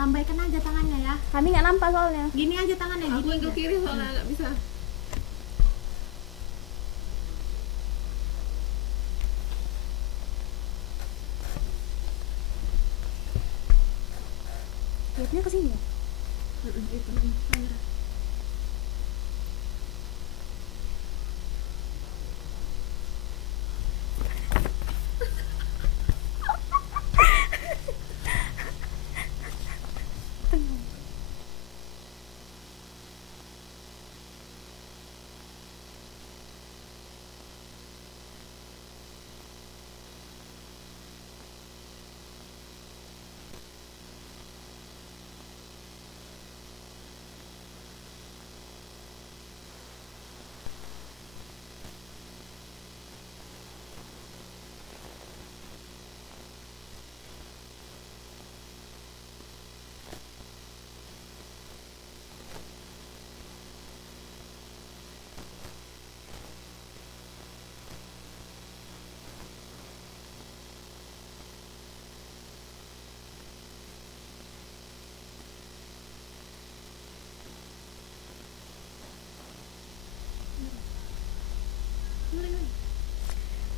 lambaikan aja tangannya ya. Kami nggak nampak soalnya. Gini aja tangannya, Aku gini ke aja. kiri soalnya nggak bisa. Lihatnya ke sini ya. Itu kamera.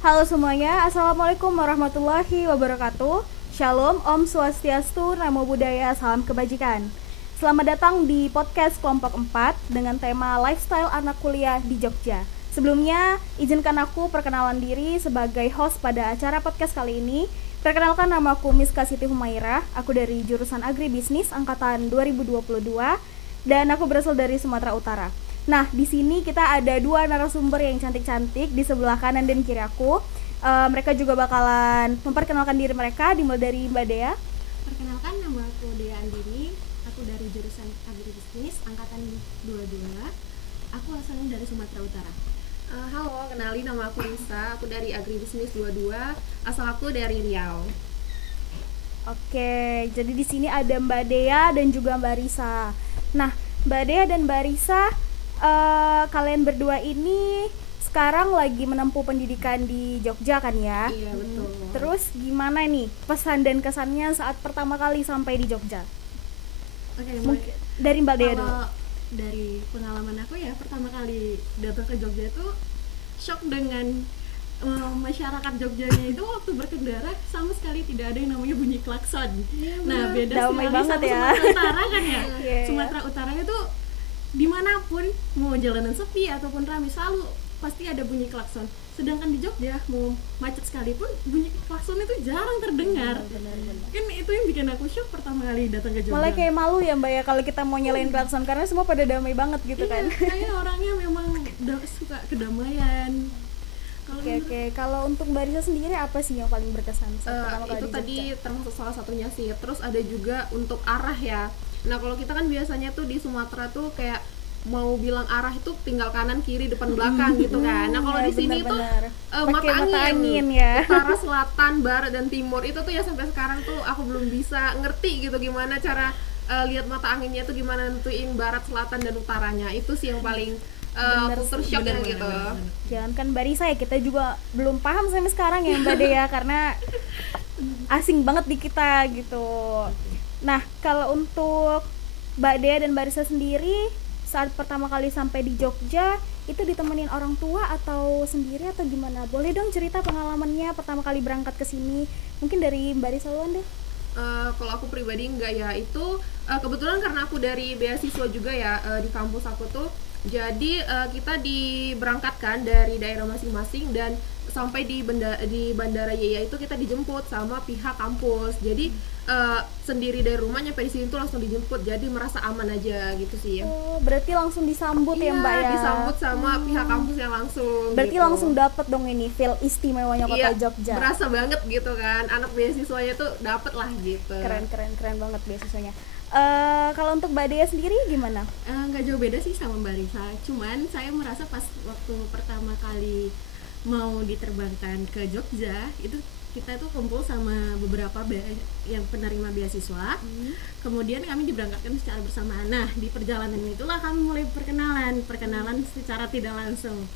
Halo semuanya, Assalamualaikum warahmatullahi wabarakatuh. Shalom, Om Swastiastu, Namo Buddhaya, Salam Kebajikan. Selamat datang di podcast kelompok 4 dengan tema Lifestyle Anak Kuliah di Jogja. Sebelumnya, izinkan aku perkenalan diri sebagai host pada acara podcast kali ini. Perkenalkan, nama aku Miska Siti Humairah, aku dari jurusan Agribisnis Angkatan 2022 dan aku berasal dari Sumatera Utara. Nah, di sini kita ada dua narasumber yang cantik-cantik di sebelah kanan dan kiri aku. Mereka juga bakalan memperkenalkan diri mereka, dimulai dari Mbak Dea. Perkenalkan, nama aku Dea Andini. Aku dari jurusan Agribisnis Angkatan 22. Aku asalnya dari Sumatera Utara. Halo, kenalin nama aku Risa. Aku dari Agribisnis 22. Asal aku dari Riau. Oke, jadi di sini ada Mbak Dea dan juga Mbak Risa. Nah, Mbak Dea dan Mbak Risa, kalian berdua ini sekarang lagi menempuh pendidikan di Jogja kan ya? Iya, betul. Terus gimana nih pesan dan kesannya saat pertama kali sampai di Jogja? Oke, Mungkin dari Mbak Dea dulu. kalau dari pengalaman aku ya, pertama kali datang ke Jogja itu shock dengan masyarakat Jogjanya itu waktu berkendara sama sekali tidak ada yang namanya bunyi klakson. Nah, beda Damai sekali banget sama ya. Sumatera Utara kan ya. Iya. Sumatera Utara itu dimanapun mau jalanan sepi ataupun ramai selalu pasti ada bunyi klakson. Sedangkan di Jogja mau macet sekalipun bunyi klakson itu jarang terdengar. Kan itu yang bikin aku shock pertama kali datang ke Jogja. Malah kayak malu ya Mbak ya kalau kita mau nyalain klakson karena semua pada damai banget gitu kan. Kayaknya orangnya memang suka kedamaian. Oke. Kalau untuk Mbak Risa sendiri apa sih yang paling berkesan saat pertama kali Itu di tadi Jogja? termasuk salah satunya sih. Terus ada juga untuk arah ya. Nah, kalau kita kan biasanya tuh di Sumatera tuh kayak mau bilang arah itu tinggal kanan kiri depan belakang gitu kan. Nah, kalau Ya, di sini tuh benar-benar. mata Pakai mata angin, angin ya. utara, selatan, barat dan timur itu tuh ya sampai sekarang tuh aku belum bisa ngerti gitu gimana cara lihat mata anginnya tuh gimana nentuin barat, selatan dan utaranya. Itu sih yang paling culture shocknya gitu. Jangan kan Mbak Risa ya, kita juga belum paham sampai sekarang ya Mbak Dea karena asing banget di kita gitu. Nah, kalau untuk Mbak Dea dan Mbak Risa sendiri saat pertama kali sampai di Jogja itu ditemenin orang tua atau sendiri atau gimana? Boleh dong cerita pengalamannya pertama kali berangkat ke sini. Mungkin dari Mbak Risa duluan deh. Kalau aku pribadi enggak ya, itu kebetulan karena aku dari beasiswa juga ya di kampus aku tuh. Jadi kita diberangkatkan dari daerah masing-masing dan sampai di bandara YIA itu kita dijemput sama pihak kampus. Jadi sendiri dari rumah nyampe di sini tuh langsung dijemput. Jadi merasa aman aja gitu sih ya. Oh, berarti langsung disambut ya Mbak ya? Disambut sama pihak kampus yang langsung. Berarti gitu. langsung dapet dong ini feel istimewanya kota Jogja. Berasa banget gitu kan. Anak beasiswanya tuh dapet lah gitu. Keren banget beasiswanya. Kalau untuk Mbak Dea sendiri gimana? Nggak jauh beda sih sama Mbak Risa, cuman saya merasa pas waktu pertama kali mau diterbangkan ke Jogja itu kita tuh kumpul sama beberapa yang penerima beasiswa. Kemudian kami diberangkatkan secara bersamaan. Nah, di perjalanan itulah kami mulai perkenalan secara tidak langsung.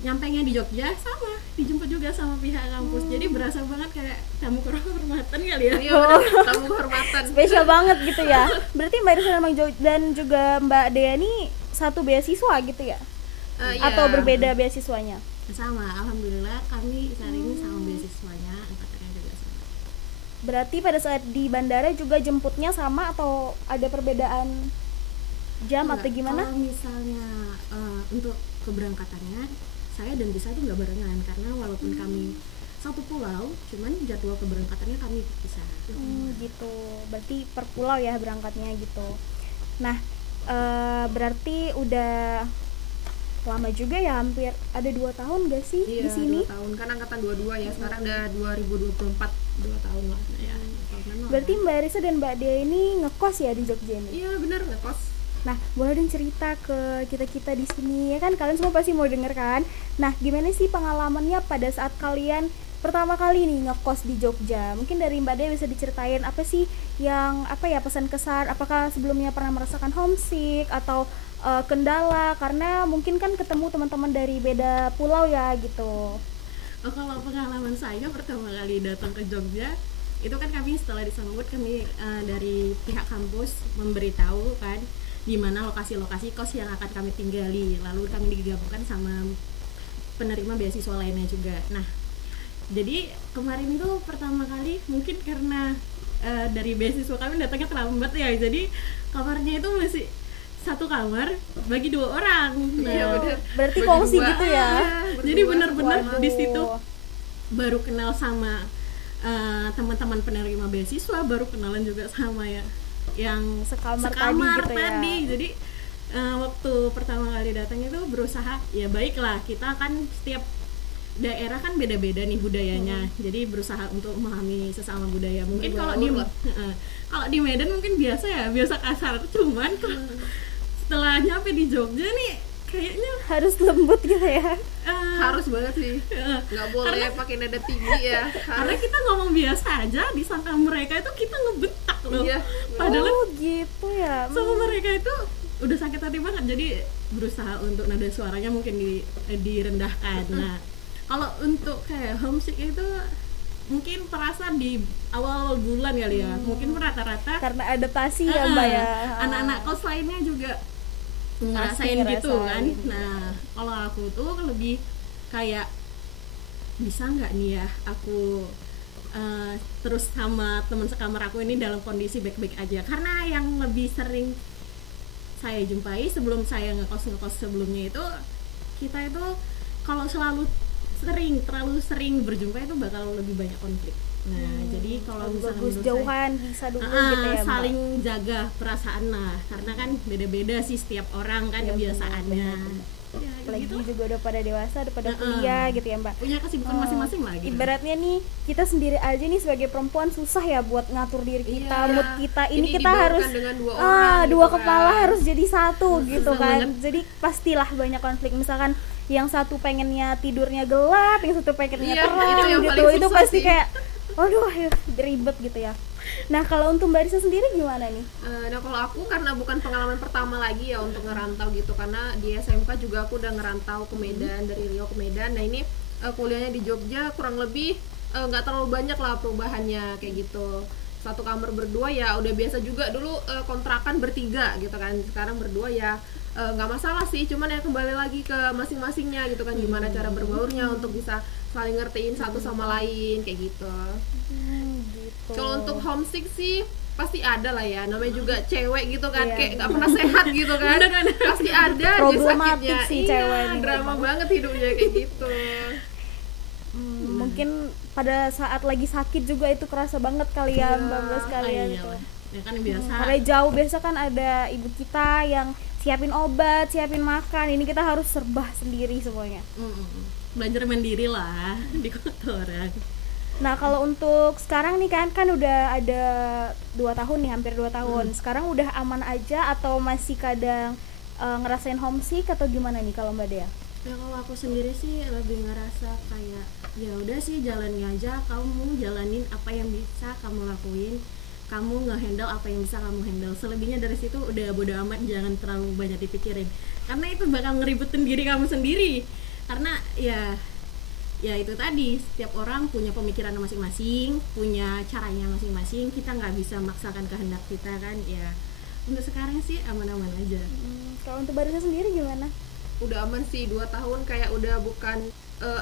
nyampainya di Jogja sama dijemput juga sama pihak kampus. Jadi berasa banget kayak tamu kehormatan kali ya. Iya benar, tamu kehormatan. Spesial banget gitu ya. Berarti Mbak Risa dan juga Mbak Dea ini satu beasiswa gitu ya? Iya. Atau berbeda beasiswanya? Sama, alhamdulillah kami saat ini sama beasiswanya, angkatannya juga sama. Berarti pada saat di bandara juga jemputnya sama atau ada perbedaan jam atau gimana? Kalau misalnya untuk keberangkatannya saya dan Risa itu nggak barengan karena walaupun kami satu pulau, cuman jadwal keberangkatannya kami pisah. Gitu. Berarti per pulau ya berangkatnya gitu. Nah, berarti udah lama juga ya, hampir ada 2 tahun gak sih Iya, di sini? 2 tahun kan angkatan 22 ya, sekarang udah 2024, 2 tahun lah. Ya, 2 tahunan lah. Berarti Mbak Risa dan Mbak Dea ini ngekos ya di Jogja nih? Iya benar, ngekos. Nah, boleh dong cerita ke kita di sini ya kan, kalian semua pasti mau denger kan. Nah, gimana sih pengalamannya pada saat kalian pertama kali nih ngekos di Jogja? Mungkin dari Mbak Dea bisa diceritain apa sih yang pesan kesan, apakah sebelumnya pernah merasakan homesick atau kendala karena mungkin kan ketemu teman-teman dari beda pulau ya gitu. Kalau pengalaman saya pertama kali datang ke Jogja itu kan kami setelah disambut kami dari pihak kampus memberitahu kan di mana lokasi-lokasi kos yang akan kami tinggali, lalu kami digabungkan sama penerima beasiswa lainnya juga. Nah, jadi kemarin itu pertama kali mungkin karena dari beasiswa kami datangnya terlambat ya, jadi kamarnya itu masih satu kamar bagi 2 orang. Iya benar. Berarti Bagi kongsi 2. gitu ya. Jadi benar-benar Waduh. di situ baru kenal sama teman-teman penerima beasiswa, baru kenalan juga sama ya yang Sekamar sekamar tadi gitu ya. tadi. Jadi waktu pertama kali datang itu berusaha ya baiklah, kita kan setiap daerah kan beda-beda nih budayanya, jadi berusaha untuk memahami sesama budaya. Mungkin kalau di Berbaur lah. kalau di Medan mungkin biasa ya, biasa kasar, cuman setelah nyampe di Jogja nih kayaknya Harus lembut gitu ya. Harus banget sih, nggak boleh pakai nada tinggi ya. karena kita ngomong biasa aja, disangka mereka itu kita ngebentak loh. Iya. Padahal Oh gitu ya. sama mereka itu udah sakit hati banget, jadi berusaha untuk nada suaranya mungkin direndahkan. Nah, kalau untuk kayak homesick itu mungkin terasa di awal bulan kali ya, mungkin rata-rata Karena adaptasi ya Mbak ya. anak-anak kos lainnya juga ngerasain gitu kan. ngerasain. Nah, kalau aku tuh lebih kayak bisa nggak nih ya aku terus sama teman sekamar aku ini dalam kondisi baik-baik aja, karena yang lebih sering saya jumpai sebelum saya ngekos sebelumnya itu, kita itu kalau terlalu sering berjumpa itu bakal lebih banyak konflik. Nah, jadi kalau misalnya bagus menurut jauhan bisa dulu gitu ya Mbak. saling jaga perasaan lah, karena kan beda-beda sih setiap orang kan Iya, kebiasaannya. benar. Ya, Apalagi gitu. juga udah pada dewasa, udah pada kuliah gitu ya Mbak. Punya kesibukan masing-masing lah gitu. Ibaratnya nih kita sendiri aja nih sebagai perempuan susah ya buat ngatur diri kita, Iya. mood kita. Ini kita dibaurkan harus dengan 2 orang dua gitu kepala kan. harus jadi satu gitu Susah kan. banget. Jadi pastilah banyak konflik. Misalkan yang satu pengennya tidurnya gelap, yang satu pengennya Iya, terang itu yang gitu. paling Itu susah pasti sih. kayak aduh ribet gitu ya. Nah, kalau untuk Mbak Risa sendiri gimana nih? Nah kalau aku karena bukan pengalaman pertama lagi ya untuk ngerantau gitu, karena di SMK juga aku udah ngerantau ke Medan, dari Riau ke Medan. Nah ini kuliahnya di Jogja kurang lebih nggak terlalu banyak lah perubahannya kayak gitu. Satu kamar berdua ya udah biasa juga, dulu kontrakan bertiga gitu kan, sekarang berdua ya nggak masalah sih, cuman ya kembali lagi ke masing-masingnya gitu kan, gimana cara berbaurnya untuk bisa saling ngertiin satu sama lain kayak gitu. Gitu. Kalau untuk homesick sih pasti ada lah ya, namanya juga cewek gitu kan, Iya, kayak nggak pernah sehat gitu kan. Pasti ada aja Problematik sakitnya. sih Iya, cewek nih drama memang. banget hidupnya kayak gitu. Mungkin pada saat lagi sakit juga itu kerasa banget kalian, Iya. Mbak sekalian iya tuh. lah. Ya kan biasa. Karena jauh, biasa kan ada ibu kita yang siapin obat, siapin makan. Ini kita harus serba sendiri semuanya. Belajar mandiri lah di kota orang. Nah, kalau untuk sekarang nih kan udah ada 2 tahun nih, hampir 2 tahun. Sekarang udah aman aja atau masih kadang ngerasain homesick atau gimana nih kalau Mbak Dea? Ya kalau aku sendiri sih lebih ngerasa kayak ya udah sih jalani aja, kamu jalanin apa yang bisa kamu lakuin, kamu nge-handle apa yang bisa kamu handle. Selebihnya dari situ udah bodo amat, jangan terlalu banyak dipikirin, karena itu bakal ngeribetin diri kamu sendiri. karena ya itu tadi, setiap orang punya pemikiran masing-masing, punya caranya masing-masing, kita nggak bisa maksakan kehendak kita kan. Ya untuk sekarang sih aman-aman aja. Kalau untuk Barisa sendiri gimana? Udah aman sih, 2 tahun kayak udah bukan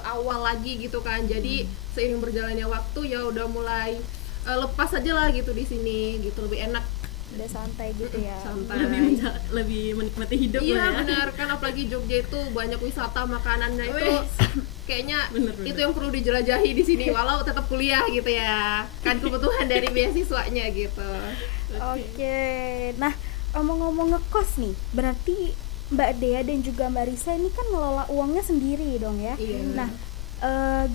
awal lagi gitu kan. Jadi seiring berjalannya waktu ya udah mulai lepas aja lah gitu di sini gitu, lebih enak. Udah santai gitu ya. Santai. Lebih menikmati hidup Iya lah ya. benar, kan apalagi Jogja itu banyak wisata makanannya itu kayaknya Bener. itu yang perlu dijelajahi di sini walau tetap kuliah gitu ya, kan kebutuhan dari beasiswanya gitu. Oke. Nah, ngomong-ngomong ngekos nih, berarti Mbak Dea dan juga Mbak Risa ini kan ngelola uangnya sendiri dong ya. Iya. Nah,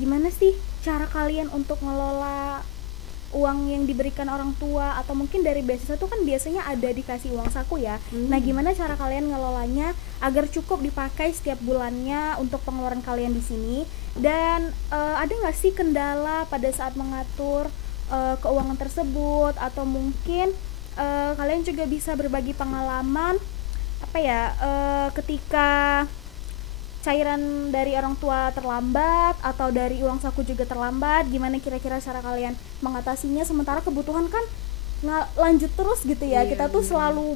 gimana sih cara kalian untuk ngelola uang yang diberikan orang tua, atau mungkin dari beasiswa tuh kan biasanya ada dikasih uang saku ya. Nah, gimana cara kalian ngelolanya agar cukup dipakai setiap bulannya untuk pengeluaran kalian di sini? Dan ada nggak sih kendala pada saat mengatur keuangan tersebut, atau mungkin kalian juga bisa berbagi pengalaman ketika cairan dari orang tua terlambat atau dari uang saku juga terlambat, gimana kira-kira cara kalian mengatasinya, sementara kebutuhan kan nggak lanjut terus gitu ya. Kita tuh selalu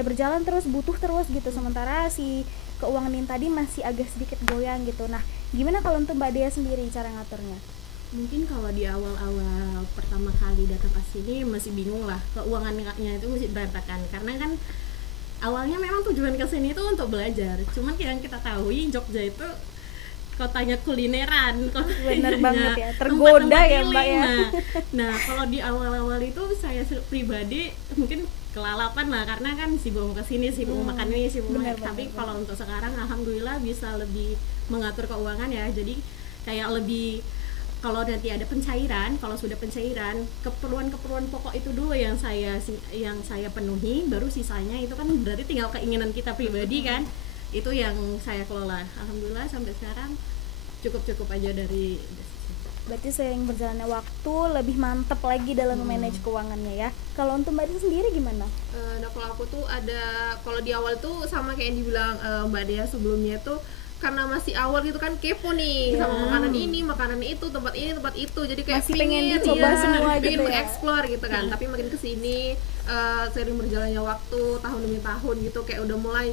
berjalan terus, butuh terus gitu, sementara si keuangan yang tadi masih agak sedikit goyang gitu. Nah, gimana kalau untuk Mbak Dea sendiri cara ngaturnya? Mungkin kalau di awal-awal pertama kali datang ke sini masih bingung lah, keuangannya itu masih berantakan, karena kan awalnya memang tujuan ke sini itu untuk belajar. Cuman yang kita tahu Jogja itu kotanya kulineran, bener banget ya, tergoda ya Mbak ya. Nah kalau di awal-awal itu saya pribadi mungkin kelalapan lah, karena kan sibuk ke sini, sibuk makan ini, sibuk makan. Tapi kalau untuk sekarang alhamdulillah bisa lebih mengatur keuangan ya. Jadi kayak lebih, kalau nanti ada pencairan, kalau sudah pencairan, keperluan pokok itu dulu yang saya penuhi, baru sisanya itu kan berarti tinggal keinginan kita pribadi kan. Itu yang saya kelola. Alhamdulillah sampai sekarang cukup aja dari. Berarti seiring berjalannya waktu lebih mantep lagi dalam memanage keuangannya ya. Kalau untuk Mbak Dea sendiri gimana? Nah kalau aku tuh ada, kalau di awal tuh sama kayak yang dibilang Mbak Dea sebelumnya tuh, karena masih awal gitu kan, kepo nih sama makanan ini, makanan itu, tempat ini, tempat itu, jadi kayak masih pengen dicoba semua gitu pengen ya, mengeksplor gitu kan. Tapi makin kesini sering berjalannya waktu, tahun demi tahun gitu, kayak udah mulai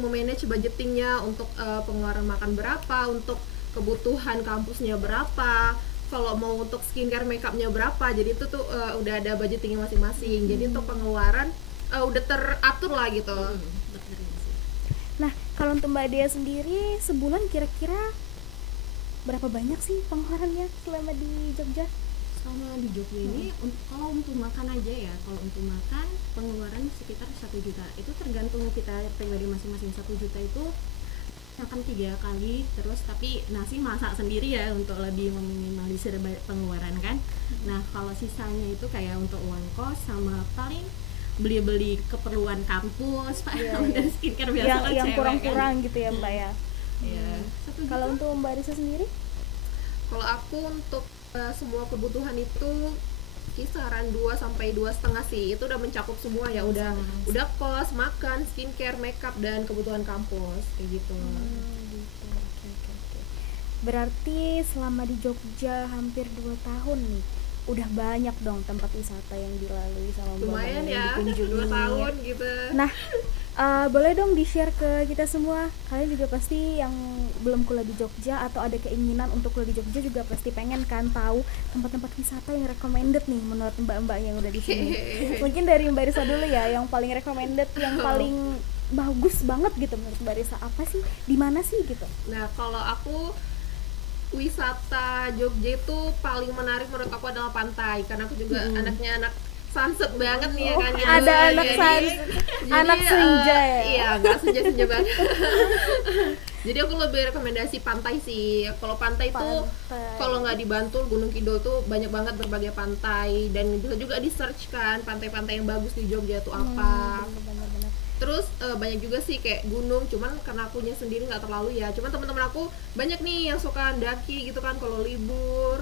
memanage budgetingnya untuk pengeluaran makan berapa, untuk kebutuhan kampusnya berapa, kalau mau untuk skincare, makeupnya berapa. Jadi itu tuh udah ada budgetingnya masing-masing. Jadi untuk pengeluaran udah teratur lah gitu. Nah, kalau untuk Mbak Dea sendiri sebulan kira-kira berapa banyak sih pengeluarannya selama di Jogja? Selama di Jogja ini, kalau untuk makan aja ya, kalau untuk makan pengeluaran sekitar 1 juta. Itu tergantung kita pribadi masing-masing. 1 juta itu makan 3 kali, terus tapi nasi masak sendiri ya untuk lebih meminimalisir pengeluaran kan. Nah kalau sisanya itu kayak untuk uang kos sama paling beli-beli keperluan kampus, dan skincare biasa kan yang cewek kurang-kurang kan. gitu ya Mbak ya. Kalau untuk Mbak Risa sendiri? Kalau aku untuk semua kebutuhan itu kisaran 2 sampai 2,5 sih. Itu udah mencakup semua ya, udah kos, makan, skincare, makeup, dan kebutuhan kampus kayak gitu. Gitu. Oke. Berarti selama di Jogja hampir 2 tahun nih, udah banyak dong tempat wisata yang dilalui sama Mbak, lumayan ya, dikunjungi. 2 tahun gitu. Nah, boleh dong di-share ke kita semua. Kalian juga pasti yang belum kuliah di Jogja atau ada keinginan untuk kuliah di Jogja juga pasti pengen kan tahu tempat-tempat wisata yang recommended nih menurut mbak-mbak yang udah di sini. Mungkin dari Mbak Risa dulu ya, yang paling recommended, yang paling bagus banget gitu menurut Mbak Risa, apa sih? Di mana sih gitu? Nah, kalau aku wisata Jogja itu paling menarik menurut aku adalah pantai, karena aku juga anaknya anak sunset banget nih ya kan. Ada anak sunset, anak senja ya. Iya, nggak senja banget. Jadi aku lebih rekomendasi pantai sih. Kalau pantai itu kalau nggak di Bantul, Gunung Kidul tuh banyak banget berbagai pantai, dan bisa juga di search kan pantai-pantai yang bagus di Jogja tuh apa. Bener-bener. Terus banyak juga sih kayak gunung, cuman karena akunya sendiri nggak terlalu ya. Cuman teman-teman aku banyak nih yang suka ndaki gitu kan, kalau libur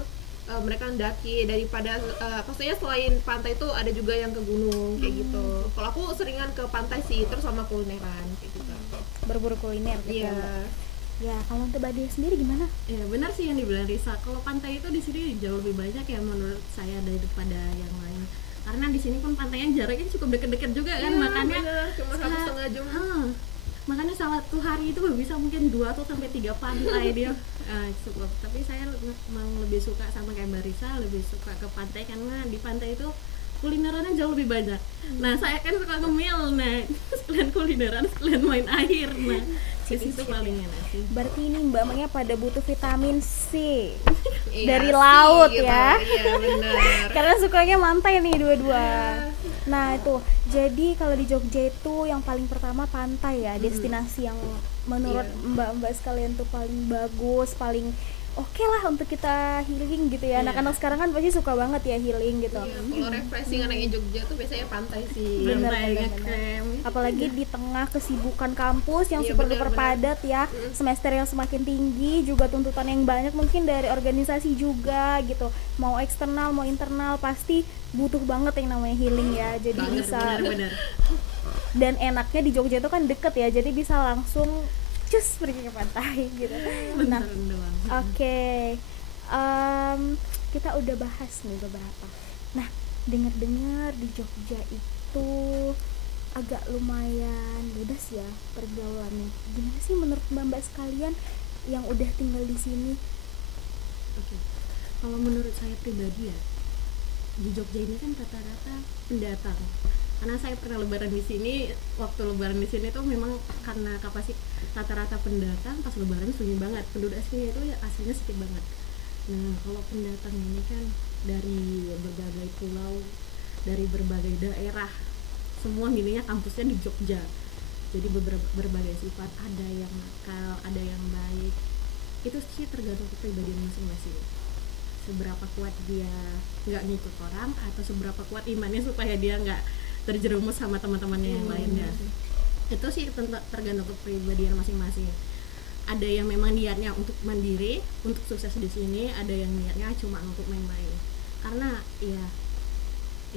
mereka ndaki daripada pastinya selain pantai itu ada juga yang ke gunung kayak gitu. Kalau aku seringan ke pantai sih, terus sama kulineran kayak gitu. Berburu kuliner gitu ya, Iya. Mbak. Ya, kalau untuk Mbak Dia sendiri gimana? Ya benar sih yang dibilang Risa. Kalau pantai itu di sini jauh lebih banyak ya menurut saya daripada yang lain. Karena di sini pun pantainya jaraknya cukup deket-deket juga kan, makanya bener, cuma 1,5 jam. Makanya satu hari itu bisa mungkin 2 atau sampai 3 pantai dia. Cukup. Tapi saya memang lebih suka sama kayak Mbak Risa, lebih suka ke pantai karena di pantai itu kulinerannya jauh lebih banyak. Nah, saya kan suka ngemil, nah sekalian kulineran, sekalian main air. Nah, di situ paling enak sih. Berarti ini mbaknya pada butuh vitamin C Iya dari sih, laut gitu. ya. Iya benar. Karena sukanya mantai nih dua-dua. Nah itu, jadi kalau di Jogja itu yang paling pertama pantai ya, destinasi yang menurut mbak-mbak sekalian tuh paling bagus, paling oke lah untuk kita healing gitu ya. Anak-anak sekarang kan pasti suka banget ya healing gitu. Iya, kalau refreshing anaknya Jogja tuh biasanya pantai sih. Bener, Pantai bener, ngekrem. Apalagi di tengah kesibukan kampus yang Iya, super duper benar-benar. padat ya, semester yang semakin tinggi, juga tuntutan yang banyak mungkin dari organisasi juga gitu, mau eksternal mau internal pasti butuh banget yang namanya healing ya. Jadi bisa, Benar. dan enaknya di Jogja itu kan deket ya, jadi bisa langsung cus pergi ke pantai gitu. Nah doang. oke, kita udah bahas nih beberapa. Nah, dengar-dengar di Jogja itu agak lumayan bebas ya pergaulannya. Gimana sih menurut mbak-mbak sekalian yang udah tinggal di sini? Oke. Kalau menurut saya pribadi ya, di Jogja ini kan rata-rata pendatang. Karena saya pernah lebaran di sini, waktu lebaran di sini tuh memang karena kapasitas rata-rata pendatang, pas lebaran sunyi banget. Penduduk aslinya itu ya aslinya sedikit banget. Nah, kalau pendatang ini kan dari berbagai pulau, dari berbagai daerah, semua milihnya kampusnya di Jogja. Jadi berbagai sifat, ada yang nakal, ada yang baik. Itu sih tergantung kepribadian masing-masing. Seberapa kuat dia nggak ngikut orang, atau seberapa kuat imannya supaya dia nggak terjerumus sama teman-temannya yang lainnya. Itu sih tergantung kepribadian masing-masing. Ada yang memang niatnya untuk mandiri, untuk sukses di sini, ada yang niatnya cuma untuk main-main. Karena ya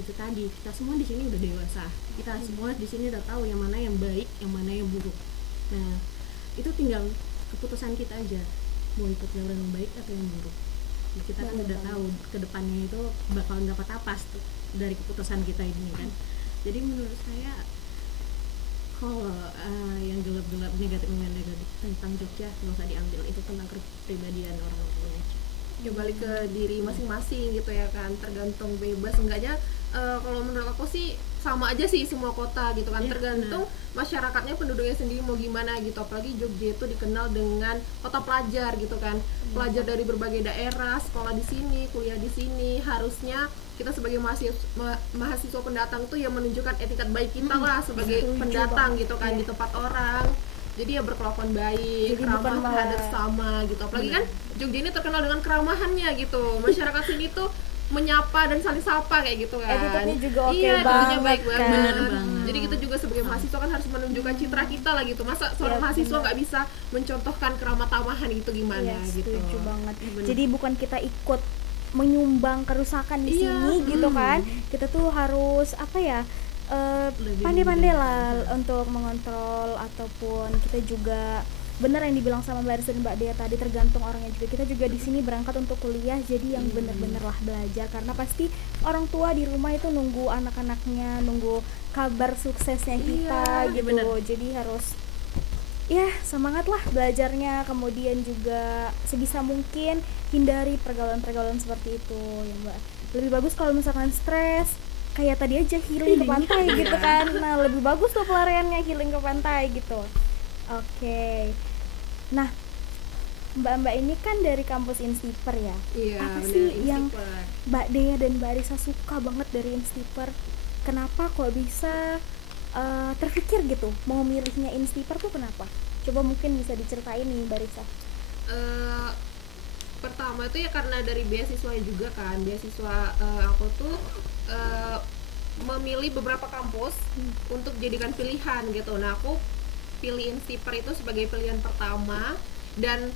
itu tadi, kita semua di sini udah dewasa. Kita semua di sini udah tahu yang mana yang baik, yang mana yang buruk. Nah, itu tinggal keputusan kita aja, mau ikut jalan yang baik atau yang buruk. Kita kan udah tahu ke depannya itu bakalan dapat apa dari keputusan kita ini kan. Jadi menurut saya kalau yang gelap-gelap negatif tentang Jogja nggak usah diambil, itu tentang kepribadian orang-orangnya. Ya balik ke diri masing-masing gitu ya kan, tergantung bebas enggaknya. Kalau menurut aku sih sama aja sih semua kota gitu kan, tergantung masyarakatnya, penduduknya sendiri mau gimana gitu. Apalagi Jogja itu dikenal dengan kota pelajar gitu kan, pelajar dari berbagai daerah sekolah di sini, kuliah di sini. Harusnya kita sebagai mahasiswa pendatang tuh ya menunjukkan etikat baik kita lah sebagai pendatang gitu kan, di tempat orang. Jadi ya berkelakuan baik, Jadi ramah bukan terhadap sama gitu. Apalagi kan Jogja ini terkenal dengan keramahannya gitu. Masyarakat sini tuh menyapa dan saling sapa kayak gitu kan. Attitude-nya juga oke iya, attitude-nya banget baik kan. banget. Bener banget. Jadi kita juga sebagai mahasiswa kan harus menunjukkan citra kita lah gitu. Masa seorang mahasiswa nggak bisa mencontohkan keramah tamahan itu gimana Iya, gitu. setuju banget. Bener. Jadi bukan kita ikut menyumbang kerusakan di Iya, sini gitu kan. Kita tuh harus apa ya? Lebih Pandai-pandai mudah. lah untuk mengontrol, ataupun kita juga benar yang dibilang sama Mbak Aris dan Mbak Dea tadi, tergantung orangnya juga. Kita juga di sini berangkat untuk kuliah, jadi yang bener-bener lah belajar, karena pasti orang tua di rumah itu nunggu anak-anaknya, nunggu kabar suksesnya kita Iya, gitu. bener. Jadi harus ya semangat lah belajarnya, kemudian juga sebisa mungkin hindari pergaulan-pergaulan seperti itu ya Mbak. Lebih bagus kalau misalkan stres kayak tadi aja healing ke pantai gitu kan. Nah lebih bagus tuh pelariannya healing ke pantai gitu. Oke. Nah mbak-mbak ini kan dari kampus Instiper ya. Iya, Apa bener, sih yang Instiper. Mbak Dea dan Mbak Arisa suka banget dari Instiper? Kenapa kok bisa terpikir gitu mau milihnya Instiper tuh kenapa? Coba mungkin bisa diceritain nih Mbak Arisa. Pertama itu ya karena dari beasiswa juga kan, beasiswa aku tuh memilih beberapa kampus untuk jadikan pilihan gitu. Nah aku pilih Instiper itu sebagai pilihan pertama, dan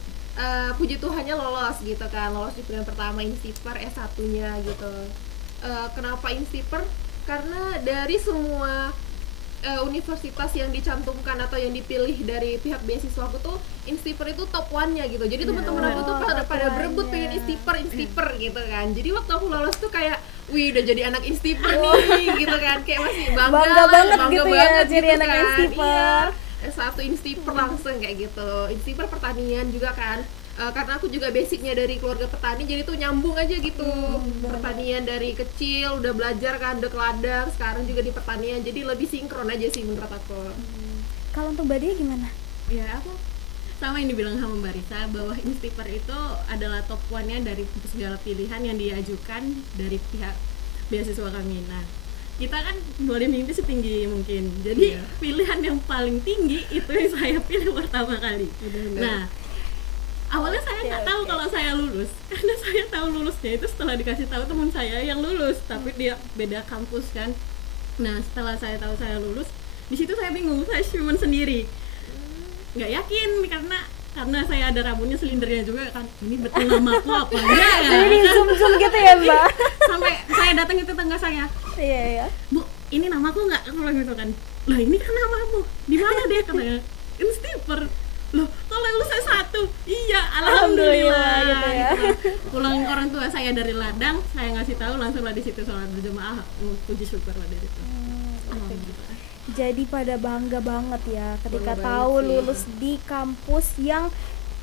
puji Tuhannya lolos gitu kan, lolos di pilihan pertama Instiper S1-nya gitu. Kenapa Instiper? Karena dari semua universitas yang dicantumkan atau yang dipilih dari pihak beasiswa aku tuh Instiper itu top 1-nya gitu. Jadi teman-teman aku tuh pada berebut pengen Instiper gitu kan. Jadi waktu aku lolos tuh kayak wih udah jadi anak Instiper nih gitu kan. Kayak masih bangga banget gitu ya banget jadi gitu anak kan. Instiper. Iya, satu Instiper langsung kayak gitu. Instiper pertanian juga kan. Karena aku juga basicnya dari keluarga petani, jadi tuh nyambung aja gitu. Pertanian dari kecil udah belajar kan, udah ke ladang, sekarang juga di pertanian, jadi lebih sinkron aja sih menurut aku. Kalau untuk Mbak Dia gimana? Ya aku sama yang dibilang sama Mbak Risa, bahwa Instiper itu adalah top 1-nya dari segala pilihan yang diajukan dari pihak beasiswa kami. Nah, kita kan boleh mimpi setinggi mungkin, jadi pilihan yang paling tinggi itu yang saya pilih pertama kali. Nah, awalnya saya nggak tahu kalau saya lulus, karena saya tahu lulusnya itu setelah dikasih tahu teman saya yang lulus, tapi dia beda kampus kan. Nah, setelah saya tahu saya lulus, di situ saya bingung, saya cuma sendiri, nggak yakin karena saya ada rambutnya silindernya juga kan, ini betul namaku apa enggak ya? Jadi zoom gitu ya Mbak? Sampai saya datang itu tetangga saya, Iya. Bu, ini namaku nggak? Aku bilang gitu kan, lah ini kan namamu, di mana dia? Katanya Instiper. Loh, kalau lulus saya satu, iya, alhamdulillah gitu ya. gitu. Pulang orang tua saya dari ladang, saya ngasih tahu langsung lah di situ sholat berjamaah, puji syukur lah dari itu. Alhamdulillah. Jadi pada bangga banget ya ketika Bangga tahu banget sih. lulus di kampus yang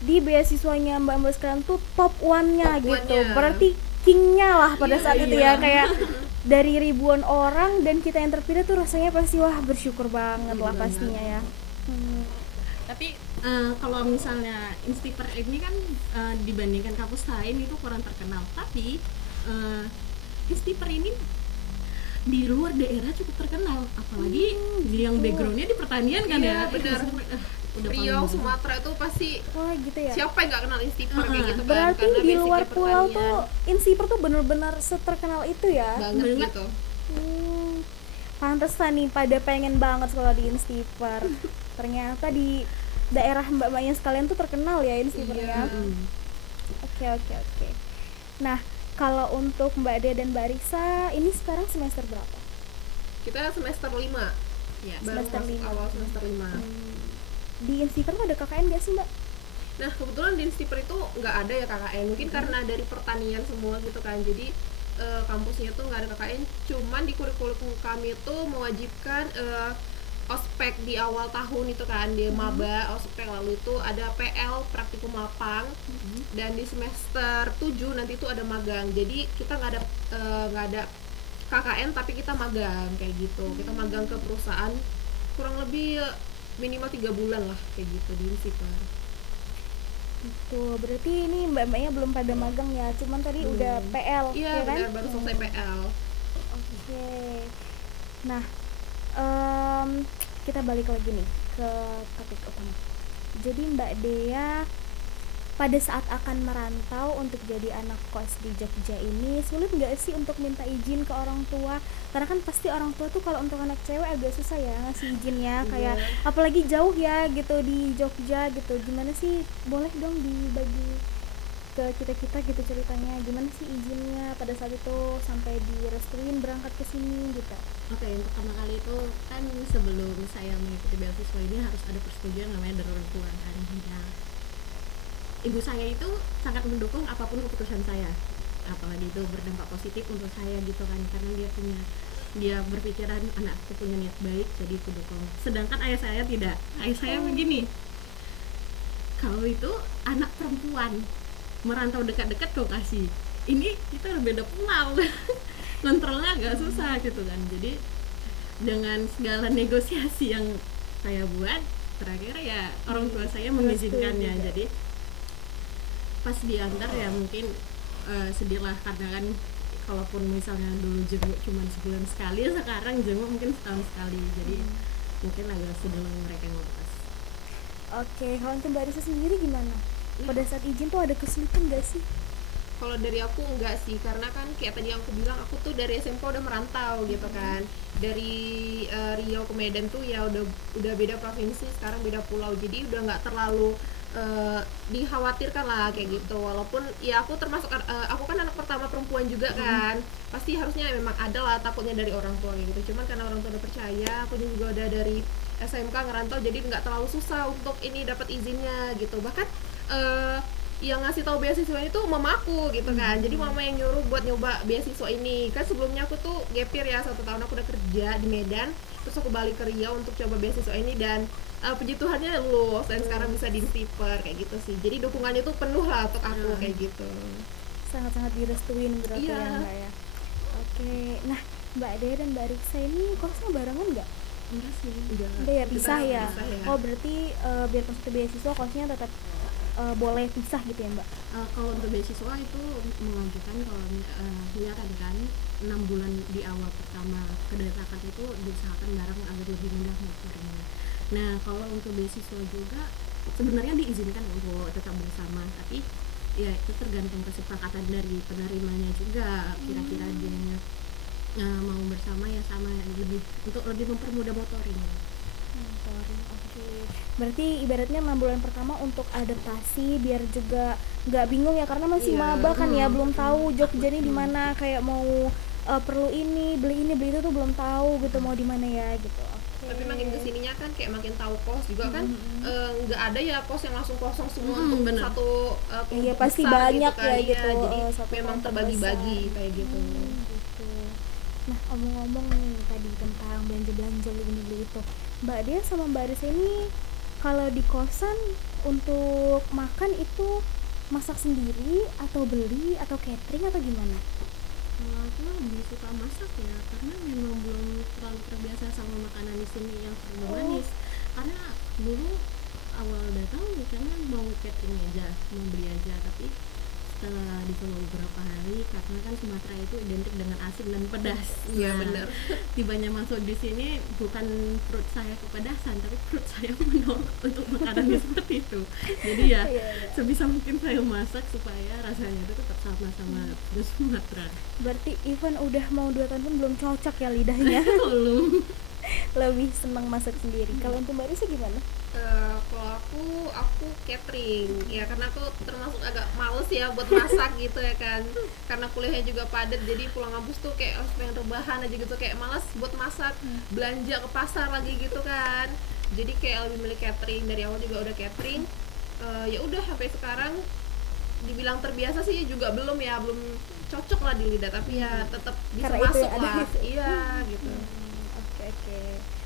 di beasiswanya Mbak sekarang tuh top 1-nya Top gitu. 1-nya. Berarti king-nya lah pada saat itu ya, Iya. kayak dari ribuan orang dan kita yang terpilih tuh rasanya pasti wah bersyukur banget lah Banget. pastinya ya. Tapi kalau misalnya Instiper ini kan dibandingkan kampus lain itu kurang terkenal, tapi Instiper ini di luar daerah cukup terkenal, apalagi yang backgroundnya di pertanian kan Iya, ya. benar. Udah Riau, paling- Sumatera itu pasti Wah gitu ya. siapa yang nggak kenal Instiper kayak gitu kan. Berarti karena di luar basicnya pulau pertanian. tuh Instiper tuh bener-bener seterkenal itu ya. banget Banget. gitu. Pantesan nih pada pengen banget sekolah di Instiper. Ternyata di daerah mbak-mbaknya sekalian tuh terkenal ya Instiper ya. Iya. Oke. Nah, kalau untuk Mbak Dea dan Mbak Risa, ini sekarang semester berapa? Kita semester 5. Ya, Baru semester masuk 5. awal semester 5. Di Instiper tuh ada KKN gak sih Mbak? Nah, kebetulan di Instiper itu nggak ada ya KKN. Mungkin karena dari pertanian semua gitu kan. Jadi kampusnya tuh nggak ada KKN. Cuman di kurikulum kami itu mewajibkan ospek di awal tahun itu kan, di maba ospek, lalu itu ada PL praktikum lapang, dan di semester 7 nanti itu ada magang. Jadi kita nggak ada KKN tapi kita magang kayak gitu. Kita magang ke perusahaan kurang lebih minimal 3 bulan lah kayak gitu di Instiper. Tuh, berarti ini mbak-mbaknya belum pada magang ya, cuman tadi udah PL, Iya ya kan? benar, baru selesai PL. Oke. Nah, kita balik lagi nih ke topik utama. Jadi Mbak Dea pada saat akan merantau untuk jadi anak kos di Jogja ini, sulit nggak sih untuk minta izin ke orang tua? Karena kan pasti orang tua tuh kalau untuk anak cewek agak susah ya ngasih izinnya, kayak apalagi jauh ya gitu di Jogja gitu. Gimana sih? Boleh dong dibagi ke kita gitu ceritanya, gimana sih izinnya pada saat itu sampai direstuin berangkat ke sini gitu. Oke, untuk pertama kali itu kan sebelum saya mengikuti beasiswa ini harus ada persetujuan namanya dari orang tua kan. Nah, ibu saya itu sangat mendukung apapun keputusan saya, apalagi itu berdampak positif untuk saya gitu kan, karena dia berpikiran anakku punya niat baik, jadi itu dukung. Sedangkan ayah saya tidak. Ayah saya begini, kalau itu anak perempuan merantau dekat-dekat kau kasih, ini kita udah beda pulau kontrolnya agak susah gitu kan. Jadi dengan segala negosiasi yang saya buat, terakhir ya orang tua saya mengizinkannya. Jadi pas diantar ya mungkin sedih lah, karena kan kalaupun misalnya dulu jenguk cuma sebulan sekali, sekarang jenguk mungkin setahun sekali, jadi mungkin agak sedih mereka yang lepas. Oke, kalau untuk Mbak Risa sendiri gimana? Pada saat izin tuh ada kesulitan gak sih? Kalau dari aku enggak sih, karena kan kayak tadi aku bilang, aku tuh dari SMP udah merantau gitu kan. Dari Riau ke Medan tuh ya udah beda provinsi, sekarang beda pulau, jadi udah nggak terlalu dikhawatirkan lah kayak gitu. Walaupun ya aku termasuk aku kan anak pertama perempuan juga kan, pasti harusnya memang ada lah takutnya dari orang tua gitu. Cuman karena orang tua udah percaya, aku juga udah dari SMK ngerantau, jadi nggak terlalu susah untuk ini dapat izinnya gitu. Bahkan yang ngasih tahu beasiswa itu mama aku gitu kan. Jadi mama yang nyuruh buat nyoba beasiswa ini. Kan sebelumnya aku tuh gap year ya, 1 tahun aku udah kerja di Medan, terus aku balik ke Riau untuk coba beasiswa ini, dan puji Tuhannya lulus dan sekarang bisa di Stiper kayak gitu sih. Jadi dukungannya tuh penuh lah untuk aku kayak gitu. Sangat-sangat direstuin berarti ya Mbak ya. Oke, nah Mbak Dea dan Mbak Riksa ini kosnya barengan nggak? Enggak sih. Udah ya, pisah ya. Oh berarti biar masuk ke beasiswa kosnya tetap boleh pisah gitu ya Mbak? Kalau untuk beasiswa itu mengajukan kalau kan 6 bulan di awal pertama kedatangan itu diusahakan bareng agar lebih mudah mengaturnya. Nah kalau untuk beasiswa juga sebenarnya diizinkan untuk tetap bersama, tapi ya itu tergantung kesepakatan dari penerimanya juga, kira-kira dia mau bersama ya sama lebih untuk lebih mempermudah motoring. Oke. Berarti ibaratnya 6 bulan pertama untuk adaptasi biar juga nggak bingung ya, karena masih maba kan ya, belum tahu Jogja ini di mana, kayak mau perlu ini beli itu tuh belum tahu gitu, mau di mana ya gitu. Tapi makin kesininya kan kayak makin tahu kos juga kan, nggak ada ya kos yang langsung kosong semua untuk satu iya pasti besar banyak gitu kan. ya gitu. Jadi memang kelompok terbagi-bagi besar. kayak gitu. Gitu. Nah omong-omong nih tadi tentang belanja ini itu, Mbak Dia sama Mbak Risa ini kalau di kosan untuk makan itu masak sendiri atau beli atau catering atau gimana? Kalau aku lebih suka masak ya, karena memang belum terlalu terbiasa sama makanan di sini yang serba manis. Karena dulu awal datang mikirnya mau catering aja, mau beli aja, tapi setelah dicoba beberapa hari, karena kan Sumatera itu identik dengan asin dan pedas. Iya benar. Tibanya masuk di sini bukan perut saya kepedasan, tapi perut saya menolak untuk makanan seperti itu. Jadi ya sebisa mungkin saya masak supaya rasanya itu tetap sama di Sumatera. Berarti even udah mau 2 tahun pun belum cocok ya lidahnya. Belum. Lebih senang masak sendiri. Kalau untuk Mbak Risa gimana? Kalau aku catering ya, karena aku termasuk agak males ya buat masak gitu ya kan, karena kuliahnya juga padat, jadi pulang kampus tuh kayak pengen rebahan aja gitu, kayak malas buat masak, belanja ke pasar lagi gitu kan. Jadi kayak lebih milih catering, dari awal juga udah catering. Ya udah sampai sekarang dibilang terbiasa sih juga belum cocok lah di lidah, tapi ya tetap bisa Karena itu masuk yang lah ada. iya gitu. Oke.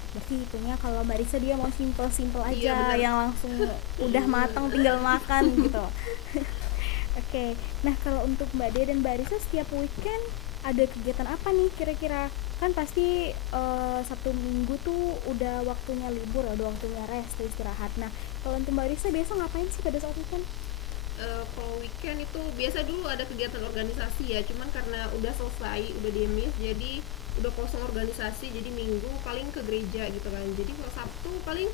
Berarti itunya kalau Mbak Risa dia mau simple aja, Iya, yang langsung udah matang tinggal makan gitu. Oke. Nah kalau untuk Mbak Dea dan Mbak Risa setiap weekend ada kegiatan apa nih kira-kira? Kan pasti Sabtu Minggu tuh udah waktunya libur, udah waktunya rest, istirahat. Nah kalau untuk Mbak Risa biasa ngapain sih pada saat weekend? Kalau weekend itu biasa dulu ada kegiatan organisasi ya, cuman karena udah selesai, udah demis, jadi udah kosong organisasi, jadi minggu paling ke gereja gitu kan. Jadi kalau Sabtu paling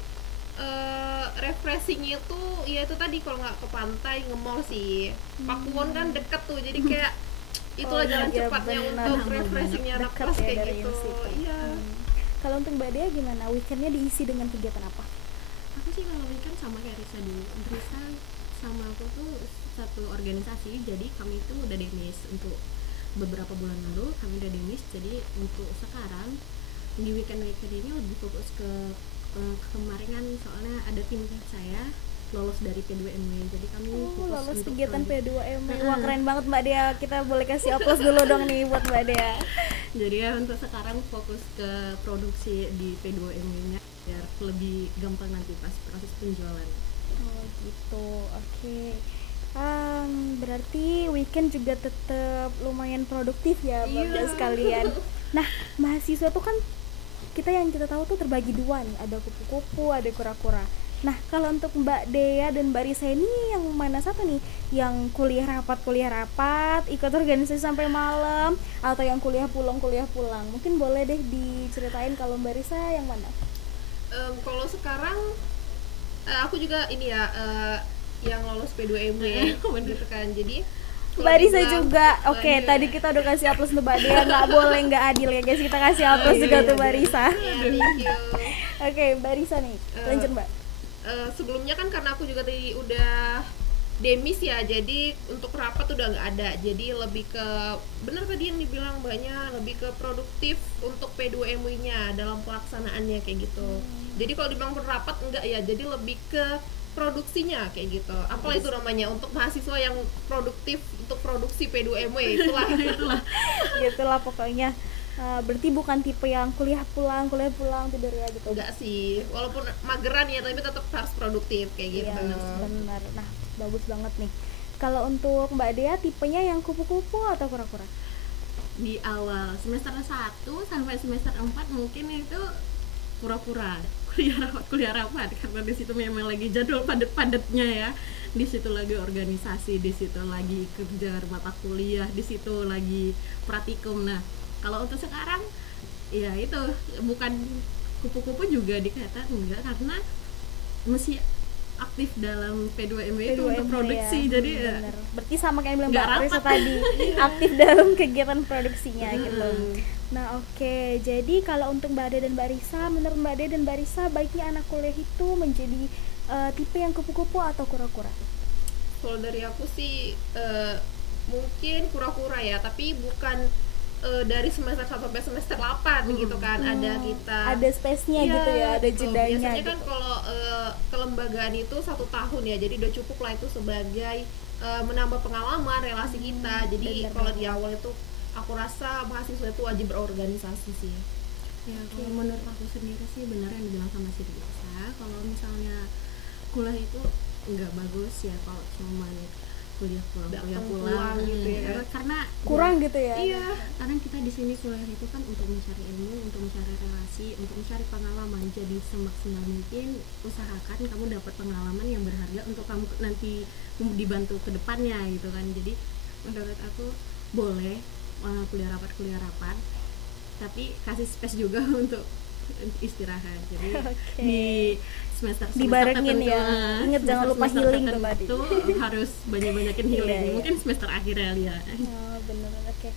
refreshingnya tuh ya itu tadi, kalau nggak ke pantai nge-mall sih. Pakuwon kan deket tuh, jadi kayak itulah jalan iya, cepatnya benar. untuk refreshingnya anak Dekat kos ya kayak dari gitu. situ. Iya. Kalau untuk Mbak Dea gimana? Weekendnya diisi dengan kegiatan apa? Aku sih kalau weekend sama kayak Risa dulu. Risa sama aku tuh satu organisasi, jadi kami itu udah demis untuk beberapa bulan lalu, kami udah demis. Jadi untuk sekarang di weekend ini lebih fokus ke kemaringan, soalnya ada tim saya lolos dari P2MW, jadi kami fokus lolos untuk kegiatan project. P2MW. Wah keren banget Mbak Dea, kita boleh kasih aplaus dulu dong nih buat Mbak Dea. Jadi ya untuk sekarang fokus ke produksi di P2MW nya biar lebih gampang nanti pas proses penjualan. Oh gitu, oke. Berarti weekend juga tetap lumayan produktif ya Bapak sekalian. Nah mahasiswa tuh kan yang kita tahu tuh terbagi dua nih, ada kupu-kupu, ada kura-kura. Nah kalau untuk Mbak Dea dan Mbak Risa ini yang mana satu nih? Yang kuliah rapat, ikut organisasi sampai malam, atau yang kuliah pulang? Mungkin boleh deh diceritain kalau Mbak Risa yang mana? Kalau sekarang aku juga ini ya yang lolos P2MW gitu kan. Jadi Mbak Risa juga. Oke, tadi kita udah kasih aplaus untuk Mbak Dea, nggak boleh nggak adil ya guys, kita kasih aplaus juga untuk Mbak Risa. Thank you. Oke, Mbak Risa nih, lanjut Mbak. sebelumnya kan karena aku juga tadi udah demis ya, jadi untuk rapat udah nggak ada, jadi lebih ke benar tadi yang dibilang banyak lebih ke produktif untuk P2MW nya dalam pelaksanaannya kayak gitu. Jadi kalau dibilang rapat enggak ya, jadi lebih ke produksinya kayak gitu. Apalah itu namanya untuk mahasiswa yang produktif untuk produksi P2MW itulah. Gitulah pokoknya. Berarti bukan tipe yang kuliah pulang tidur ya gitu. Enggak sih, walaupun mageran ya tapi tetap harus produktif kayak gitu. Iya, benar. Nah, bagus banget nih. Kalau untuk Mbak Dea tipenya yang kupu-kupu atau kura-kura? Di awal semester 1 sampai semester 4 mungkin itu pura-pura kuliah rapat karena di situ memang lagi jadwal padat-padatnya ya. Di situ lagi organisasi, di situ lagi kerja mata kuliah, di situ lagi praktikum. Nah, kalau untuk sekarang ya itu bukan kupu-kupu juga dikatakan enggak, karena mesti aktif dalam P2MW itu untuk produksi ya. jadi bener. Berarti sama kayak yang bilang nggak Mbak Risa rapat. tadi aktif dalam kegiatan produksinya gitu. Nah oke, jadi kalau untuk Mbak Ade dan Mbak Risa, menurut Mbak Ade dan Mbak Risa baiknya anak kuliah itu menjadi tipe yang kupu-kupu atau kura-kura? Kalau dari aku sih mungkin kura-kura ya, tapi bukan dari semester 1 sampai semester 8 gitu kan. Ada kita ada space-nya gitu ya, ada gitu. jedanya Biasanya gitu. kan kalau kelembagaan itu 1 tahun ya, jadi udah cukup lah itu sebagai menambah pengalaman relasi kita. Jadi kalau di awal itu aku rasa mahasiswa itu wajib berorganisasi sih. Ya, kalau menurut aku sendiri sih benar yang dibilang sama si Disa. Kalau misalnya kuliah itu nggak bagus ya kalau cuman kuliah pulang gitu ya. Karena kurang gitu ya. Iya. Karena kita di sini kuliah itu kan untuk mencari ilmu, untuk mencari relasi, untuk mencari pengalaman. Jadi semaksimal mungkin usahakan kamu dapat pengalaman yang berharga untuk kamu nanti dibantu ke depannya gitu kan. Jadi menurut aku boleh kuliah rapat, tapi kasih space juga untuk istirahat. Jadi di semester dibarengin tertentu, ya. Ingat jangan lupa healing tuh tadi. Itu harus banyakin healing. Iya. Mungkin semester akhirnya ya. Oh, bener, oke.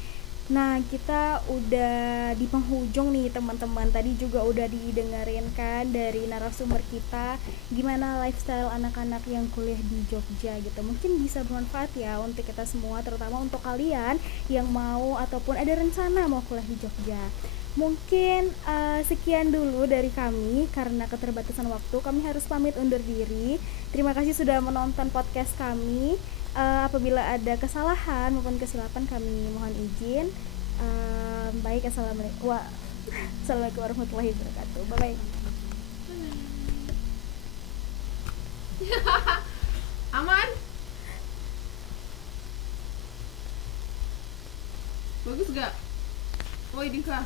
Nah, kita udah di penghujung nih teman-teman. Tadi juga udah didengerin kan dari narasumber kita gimana lifestyle anak-anak yang kuliah di Jogja gitu. Mungkin bisa bermanfaat ya untuk kita semua, terutama untuk kalian yang mau ataupun ada rencana mau kuliah di Jogja. Mungkin sekian dulu dari kami karena keterbatasan waktu. Kami harus pamit undur diri. Terima kasih sudah menonton podcast kami. Apabila ada kesalahan maupun kesilapan kami mohon izin. Baik, assalamualaikum warahmatullahi wabarakatuh. Bye bye. Aman? Bagus gak? Woi Dika.